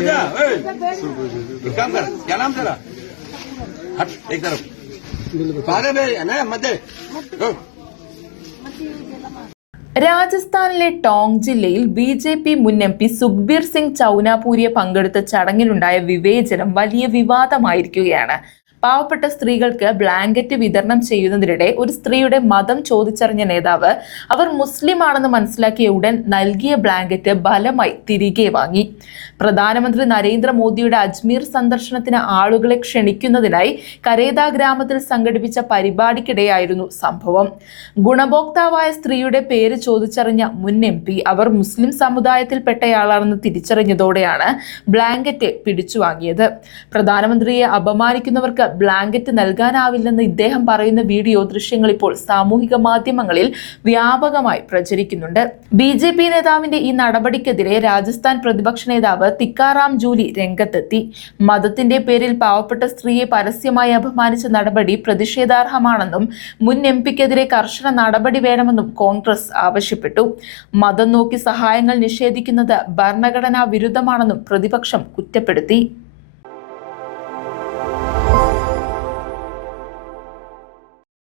एक काम कर, क्या नाम तेरा? हट एक तरफ। पागल है ना मत। രാജസ്ഥാനിലെ ടോങ് ജില്ലയിൽ ബി.ജെ.പി. മുൻ എം.പി. സുഖ്ബീർ സിംഗ് ചൌനാപൂരിയെ പങ്കെടുത്ത ചടങ്ങിലുണ്ടായ വിവേചനം വലിയ വിവാദമായിരിക്കുകയാണ്. പാവപ്പെട്ട സ്ത്രീകൾക്ക് ബ്ലാങ്കറ്റ് വിതരണം ചെയ്യുന്നതിനിടെ ഒരു സ്ത്രീയുടെ മതം ചോദിച്ചറിഞ്ഞ നേതാവ് അവർ മുസ്ലിം ആണെന്ന് മനസ്സിലാക്കിയ ഉടൻ നൽകിയ ബ്ലാങ്കറ്റ് ബലമായി തിരികെ വാങ്ങി. പ്രധാനമന്ത്രി നരേന്ദ്രമോദിയുടെ അജ്മീർ സന്ദർശനത്തിന് ആളുകളെ ക്ഷണിക്കുന്നതിനായി കരേദ ഗ്രാമത്തിൽ സംഘടിപ്പിച്ച പരിപാടിക്കിടെയായിരുന്നു സംഭവം. ഗുണഭോക്താവായ സ്ത്രീയുടെ പേര് ചോദിച്ചറിഞ്ഞ മുൻ എം.പി. അവർ മുസ്ലിം സമുദായത്തിൽപ്പെട്ടയാളാണെന്ന് തിരിച്ചറിഞ്ഞതോടെയാണ് ബ്ലാങ്കറ്റ് പിടിച്ചുവാങ്ങിയത്. പ്രധാനമന്ത്രിയെ അപമാനിക്കുന്നവർക്ക് ബ്ലാങ്കറ്റ് നൽകാനാവില്ലെന്ന് ഇദ്ദേഹം പറയുന്ന വീഡിയോ ദൃശ്യങ്ങൾ ഇപ്പോൾ സാമൂഹിക മാധ്യമങ്ങളിൽ വ്യാപകമായി പ്രചരിക്കുന്നുണ്ട്. ബി.ജെ.പി. നേതാവിന്റെ ഈ നടപടിക്കെതിരെ രാജസ്ഥാൻ പ്രതിപക്ഷ നേതാവ് തിക്കാറാം ജൂലി രംഗത്തെത്തി. മതത്തിന്റെ പേരിൽ പാവപ്പെട്ട സ്ത്രീയെ പരസ്യമായി അപമാനിച്ച നടപടി പ്രതിഷേധാർഹമാണെന്നും മുൻ എം.പിക്കെതിരെ കർശന നടപടി വേണമെന്നും കോൺഗ്രസ് ആവശ്യപ്പെട്ടു. മതം നോക്കി സഹായങ്ങൾ നിഷേധിക്കുന്നത് ഭരണഘടനാ വിരുദ്ധമാണെന്നും പ്രതിപക്ഷം കുറ്റപ്പെടുത്തി.